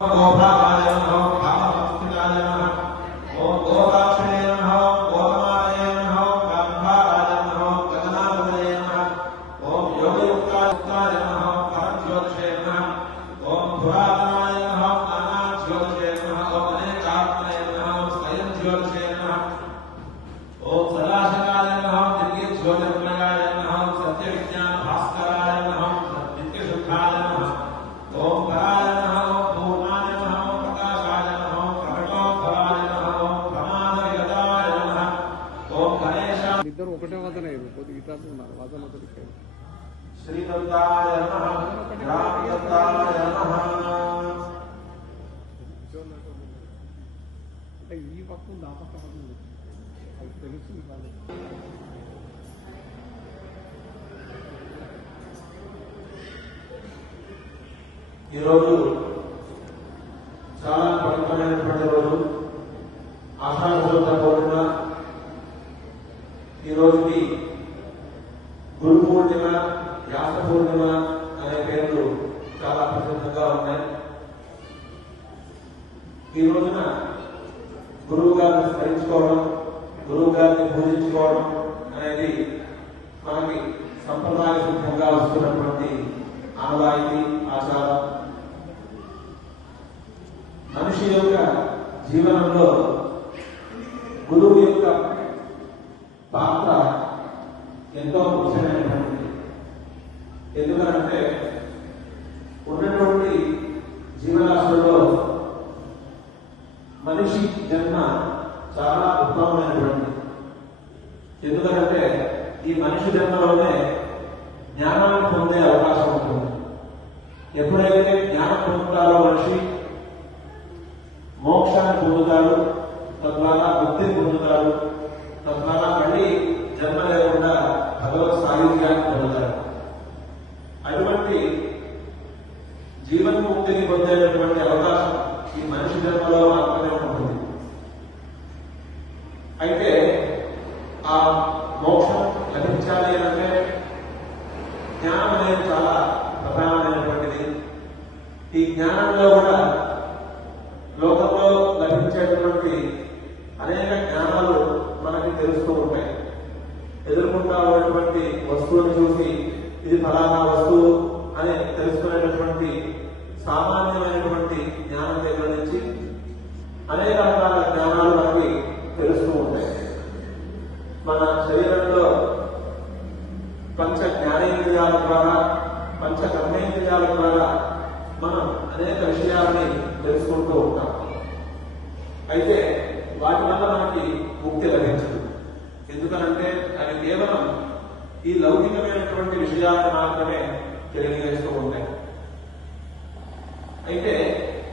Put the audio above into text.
गोभागाय नमः भामहस्तिकाय नमः ओम गोदाक्षिणे नमः गोतमालये नमः गंभाराय नमः गगनापतये नमः ओम योगयुक्ताय नमः परमज्योतिषे नमः ओम पुरातनाय नमः नानाज्योतिषे नमः ओम अनेकात्मने नमः स्वयं ज्योतिषे नमः ओम सदाशिवाय नमः दिव्यज्योतिर्मयाय नमः सत्यविज्ञान भास्कराय नमः नित्यशुद्धाय नमः ओम पराय ఇద్దరు ఒకటే వదన కొద్ది ఇతరులు ఉన్నారు వదన ఒకటి శ్రీదత్తాయ నమః రామదత్తాయ నమః అంటే ఈ పక్కన ఆ పక్క పక్కన అది తెలుస్తుంది కాదు. ఈరోజు చాలా పవిత్రమైనటువంటి రోజు ఆషాఢ శుద్ధ పౌర్ణిమ. ఈ రోజుకి గురు పూర్ణిమ, వ్యాస పూర్ణిమ అనే పేర్లు చాలా ప్రసిద్ధంగా ఉన్నాయి. ఈ రోజున గురువు గారిని స్మరించుకోవడం, గురువు గారిని పూజించుకోవడం అనేది మనకి సంప్రదాయ సిద్ధంగా వస్తున్నటువంటి ఆనవాయితీ, ఆచారం. మనిషి యొక్క జీవనంలో గురువు యొక్క పాత్ర ఎంతో ముఖ్యమైనటువంటిది. ఎందుకంటే ఉన్నటువంటి జీవరాశులలో మనిషి జన్మ చాలా ఉత్తమమైనటువంటిది. ఎందుకంటే ఈ మనిషి జన్మలోనే జ్ఞానాన్ని పొందే అవకాశం ఉంటుంది. ఎప్పుడైతే జ్ఞానం పొందుతారో మనిషి మోక్షాన్ని పొందుతారు, తద్వారా ముక్తిని పొందుతారు, తద్వారా మళ్ళీ జన్మ లేకుండా భగవత్ సాయుధ్యాన్ని పొందుతారు. అటువంటి జీవన్ముక్తిని పొందేటటువంటి అవకాశం ఈ మనిషి జన్మలో మాత్రమే ఉంటుంది. అయితే ఆ మోక్షం లభించాలి అంటే జ్ఞానం అనేది చాలా ప్రధానమైనటువంటిది. ఈ జ్ఞానంలో కూడా లోకంలో లభించేటువంటి అనేక జ్ఞానాలు మనకి తెలుస్తూ ఉంటాయి. ఎదుర్కొంటా ఉన్నటువంటి వస్తువుని చూసి ఇది ఫలానా వస్తువు అని తెలుసుకునేటటువంటి సామాన్యమైనటువంటి జ్ఞానం దగ్గర నుంచి అనేక రకాల జ్ఞానాలు మనకి తెలుస్తూ ఉంటాయి. మన శరీరంలో పంచ జ్ఞానేంద్రియాల ద్వారా, పంచ కర్మేంద్రియాల ద్వారా మనం అనేక విషయాలని తెలుసుకుంటూ ఉంటాం. అయితే వాటి వల్ల మనకి ముక్తి లభించదు. ఎందుకనంటే అవి కేవలం ఈ లౌకికమైనటువంటి విషయాలను మాత్రమే